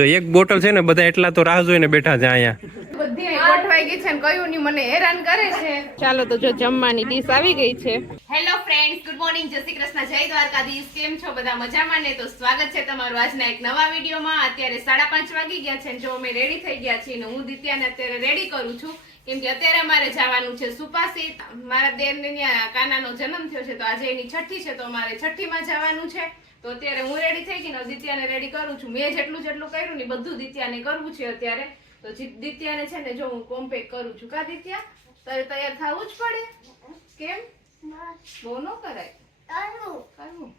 જો એક બોટલ છે ને બધા એટલા તો રાહ જોઈને બેઠા છે અહીંયા. બધી ગોઠવાઈ ગઈ છે ને કયું ની મને હેરાન કરે છે. ચાલો તો જો જમવાની ડીશ આવી ગઈ છે. હેલો ફ્રેન્ડ્સ ગુડ મોર્નિંગ જય શ્રી કૃષ્ણ જય દ્વારકાધીશ. કેમ છો બધા મજામાં ને? તો સ્વાગત છે તમારું આજના એક નવા વિડીયોમાં. અત્યારે સાડા પાંચ વાગી ગયા છે જો અમે રેડી થઈ ગયા છીએ ને હું દિત્યાને અત્યારે રેડી કરું છું. કેમ કે અત્યારે અમારે જવાનું છે સુપાસી. મારા દેરને ત્યાં કાનાનો જન્મ થયો છે, તો આજે એની છઠ્ઠી છે, તો અમારે છઠ્ઠીમાં જવાનું છે. તો અત્યારે હું રેડી થઈ ગઈ ને દિત્યાને રેડી કરું છું. મેં જેટલું જેટલું કર્યું ને બધું દિત્યાને કરવું છે અત્યારે. તો દિત્યાને છે ને જો હું કોમ્પેક કરું છું. કા દિત્યા? તારે તૈયાર થવું જ પડે. કેમ? બહુ ન કરાય કરવું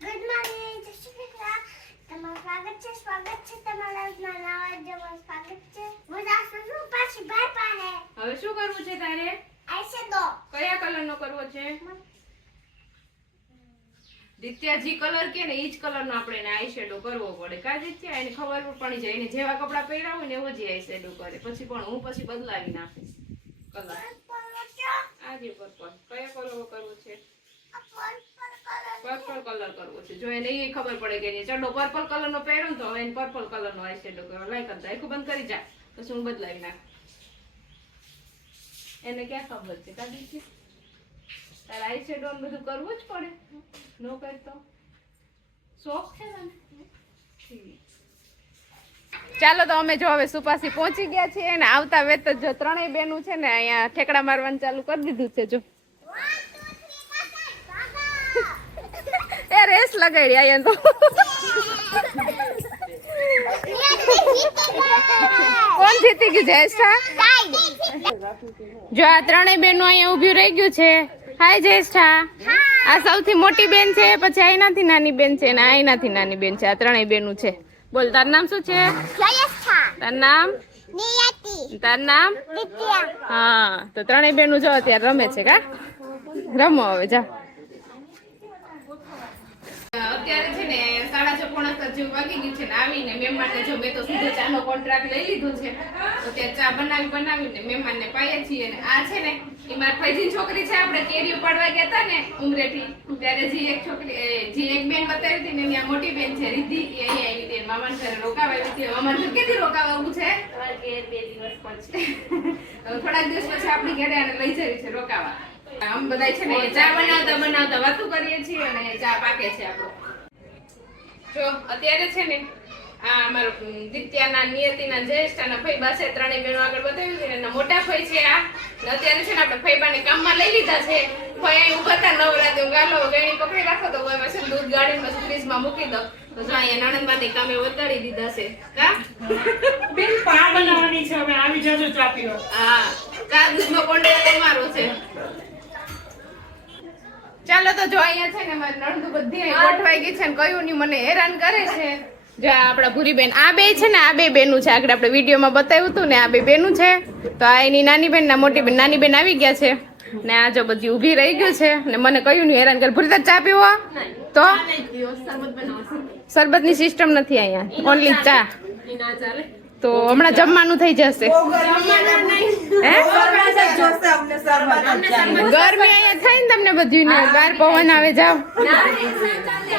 ગુડ મોર્નિંગ જય શ્રી કૃષ્ણ તમારું સ્વાગત છે સ્વાગત છે તમારા આજના નવા વિડીયોમાં સ્વાગત છે હું જાસુ છું પાછી બાર પાડે હવે શું કરવું છે તારે? કયા કલર નો કરવો છે? દિત્યા જે કલર કે ને એ જ કલર નો આપણે આઈ શેડો કરવો પડે. કા દિત્યા એને ખબર પણ પડી જાય એને જેવા કપડા પહેર્યા હોય ને એવો જ આઈ શેડો કરે. પછી પણ હું પછી બદલાવી નાખીશ કલર આજે પર્પલ કયા? કલર કરવો છે? પર્પલ કલર કરવો છે. જો એને એ ખબર પડે કે એને ચડો પર્પલ કલર નો પહેરો ને તો હવે એને પર્પલ કલર નો આઈ શેડો કરો લાઈક કરતા આખું બંધ કરી જા. પછી હું બદલાવી નાખ. એને ક્યાં ખબર છે? કાઢી છે તારે આઈ શેડો ને બધું કરવું જ પડે. નો કરતો શોખ છે તને? ચાલો તો અમે જો હવે સુપાસી પહોંચી ગયા છીએ ને આવતા વેત જ જો ત્રણેય બેનું છે ને અહીંયા ઠેકડા મારવાનું ચાલુ કરી દીધું છે જો. એ રેસ લગાડી અહીંયા તો. કોણ જીતી ગયું? જ્યેષ્ઠા જો આ ત્રણેય બેનો અહીંયા ઊભી રહી ગયું છે. હાય જયેષ્ઠા આ સૌથી મોટી બેન છે પછી આઈનાથી નાની બેન છે અને આઈનાથી નાની બેન છે. આ ત્રણેય બેનું છે. બોલ તારું નામ શું છે? તાર તારું નામ? તાર તારું નામ? હા તો ત્રણેય બેનું જો અત્યારે રમે છે કા? રમો હવે જા. અત્યારે છે ને સાડા છ પોણા સાત જેવું વાગી ગયું છે ને આવીને મહેમાનને જો મેં તો સીધો ચાનો કોન્ટ્રાક્ટ લઈ લીધો છે. તો ત્યાં ચા બનાવી બનાવીને મહેમાનને પાઈએ છીએ ને આ છે ને એ મારી ફૈજીની છોકરી છે આપણે કેરીઓ પાડવા ગયા હતા ને ઉમરેથી. ત્યારે જે એક છોકરી જે એક બેન બતાવી હતી ને એની મોટી બેન છે રિદ્ધિ એ અહીં આવી હતી મામાને ઘરે રોકાવા આવી હતી મામાને ઘરે કેદી રોકાવા આવું છે? બે દિવસ પછી. થોડાક દિવસ પછી આપણી ઘરે આને લઈ જવી છે રોકાવા. આમ બધાય છે ને ચા બનાવતા બનાવતા વાતો કરીએ છીએ અને ચા પાકે છે આપણો. જો અત્યારે છે ને આ અમારો દિત્યાના નિયતિના જયેષ્ઠાના ફઈબા છે ત્રણેય બહેનો આગળ બતાવ્યું છે એના મોટા ફઈ છે આ. અત્યારે છે ને આપણે ફઈબાને કામમાં લઈ લીધા છે. ફઈ ઊભા હતા નવરાતે હું ગાલો ગણી પકડી રાખો તો હવે છે દૂધ ગાડીમાં ફ્રીજમાં મૂકી દો. તો જો અહીંયા નણંદબાની કામે વધારી દીધા છે. કા? બેન પા બનાવવાની છે હવે આવી જજો ચા પીવા. હા ચા દૂધનો કોંડે તમારો છે. ચાલો તો જો અહીંયા છે ને મારી નણંદુ બધી ગોઠવાઈ ગઈ છે ને કયું ની મને હેરાન કરે છે. જો આ આપણા ભૂરીબેન આ બે છે ને આ બે બેનું છે. આગળ આપણે વિડીયોમાં બતાવ્યું હતું ને આ બે બેનું છે. તો આ એની નાની બેન ના મોટી બેન નાની બેન આવી ગયા છે. ને આ જો બધી ઊભી રહી ગયું છે. ને મને કયું ની હેરાન કરે. ભૂરી ચા પીવો? તો? શરબતની સિસ્ટમ નથી અહીંયા. ઓનલી ચા. તો હમણાં જમવાનું થઈ જશે. ગરમી અહીંયા થાય ને તમને બધું ને? બહાર પવન આવે જાવ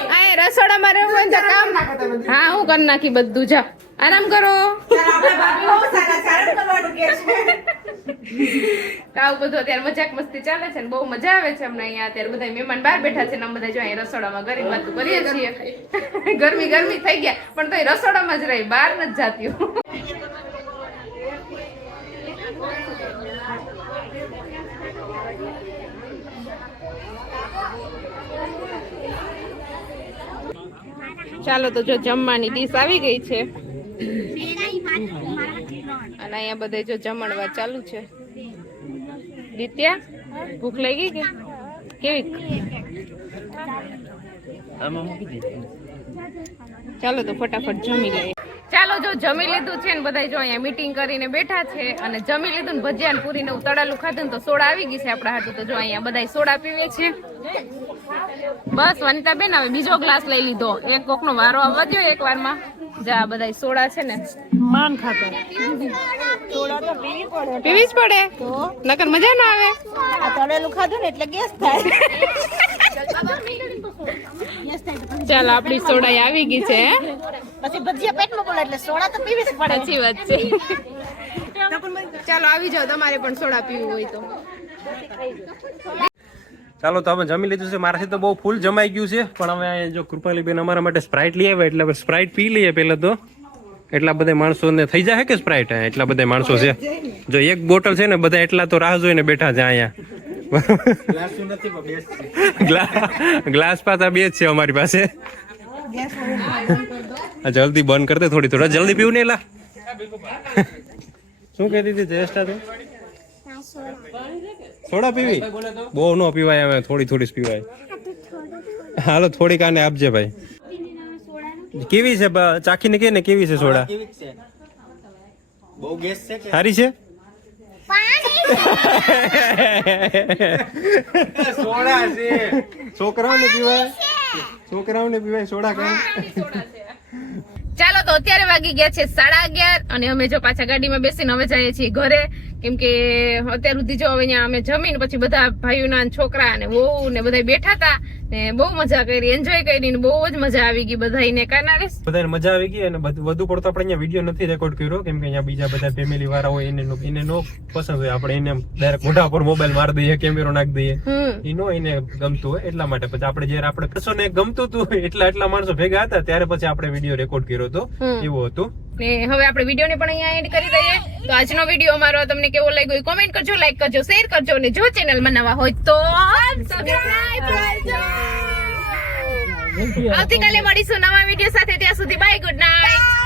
અહીંયા રસોડામાં રહેવું હોય તો કામ હા, હું કરી નાખી બધું જાવ આરામ કરો. આવું બધું અત્યારે મજાક મસ્તી ચાલે છે ને બહુ મજા આવે છે અમને અહીંયા. અત્યારે બધા મહેમાન બહાર બેઠા છે ને અમે બધા જો અહીંયા રસોડામાં ગરીબ વાતું કરીએ છીએ. ગરમી ગરમી થઈ ગયા. પણ તો રસોડામાં જ રહી. બહાર નથી જાતી ચાલો તો જો જમવાની ડીશ આવી ગઈ છે. અને અહીંયા બધે જો જમણવા ચાલુ છે. દિત્યા, ભૂખ લાગી કે? કેવી? ચાલો તો ફટાફટ જમી લઈએ. ચાલો જો જમી લીધું છે ને બધા જો અહીંયા મીટિંગ કરીને બેઠા છે અને જમી લીધું ને ભજીયા પૂરીને પૂરી તળેલું ખાધું તો સોડા આવી ગઈ છે આપણા હાટું. તો જો અહીંયા બધા સોડા પીવે છે. બસ વનિતા બેન હવે બીજો ગ્લાસ લઈ લીધો. એક કોક નો વારો આવવા દો એક વારમાં. જા બધા સોડા છે ને. માન ખાતો. પીવી પડે. જ પડે. નકર મજા ના આવે. આ તળેલું ખાધું ને એટલે ગેસ થાય. ચાલ ચાલો આપણી સોડા આવી ગઈ છે પછી ભજીયા પેટમાં બોલે એટલે સોડા તો પીવી જ પડે. સાચી વાત છે. ચાલો આવી જાઓ તમારે પણ સોડા પીવું હોય તો. ચાલો તો અમે જમી લીધું છે. મારાથી તો બહુ ફૂલ જમાઈ ગયું છે. પણ હવે અહીંયા કૃપાલી બેન અમારા માટે સ્પ્રાઇટ લઈ આવ્યા એટલે સ્પ્રાઇટ પી લઈએ પહેલાં તો. એટલા બધા માણસોને થઈ જાય કે સ્પ્રાઇટ એટલા બધા માણસો છે. જો એક બોટલ છે ને બધા એટલા તો રાહ જોઈને બેઠા છે અહીંયા. ગ્લાસ પાતા બે જ છે. અમારી પાસે. આ જલ્દી બંધ કરી દે થોડી થોડા. જલ્દી પીવું ને એલા. શું કહેતી હતી તું? સોડા પીવી? બહુ ન પીવાય હવે થોડી થોડી જ પીવાય. હાલો થોડી કાને આપજે ભાઈ. કેવી છે ચાખી ચાખીને કે ને કેવી છે સોડા? બહુ ગેસ છે. કે સારી છે સોડા છે. છોકરાઓને પીવાય છોકરાઓને પીવાય સોડા કાં ચાલો તો અત્યારે વાગી ગયા છે સાડા અગિયાર અને અમે જો પાછા ગાડીમાં બેસીને હવે જઈએ છીએ ઘરે. કેમ કે અત્યાર સુધી જો હવે અહીંયા અમે જમીને, પછી બધા ભાઈઓના છોકરા અને વહુ ને બધા બેઠા હતા. ને બહુ મજા કરી એન્જોય કરી ને બહુ જ મજા આવી ગઈ બધાને કાનારેસ? બધાને મજા આવી ગઈ અને વધુ પડતો આપણે અહીંયા વીડિયો નથી રેકોર્ડ કર્યો કેમ કે અહીંયા બીજા બધા ફેમિલી વાળા હોય એને એને નો પસંદ હોય. આપણે એને ડાયરેક્ટ મોઢા પર મોબાઈલ મારી દઈએ કેમેરો નાખી દઈએ. એ નો એને ગમતું હોય એટલા માટે. પછી આપણે જયારે આપણે ને ગમતું હતું એટલા એટલા માણસો ભેગા હતા ત્યારે પછી આપણે વીડિયો રેકોર્ડ કર્યો હતો. એવું હતું. ને હવે આપણે વીડિયો ને પણ અહીંયા એન્ડ કરી દઈએ. તો આજનો વીડિયો અમારો તમને કેવો લાગ્યો કોમેન્ટ કરજો લાઈક કરજો શેર કરજો અને જો ચેનલમાં નવા હોય તો સબસ્ક્રાઇબ કરજો. આવતીકાલે મળીશું નવા વીડિયો સાથે. ત્યાં સુધી બાય ગુડ નાઇટ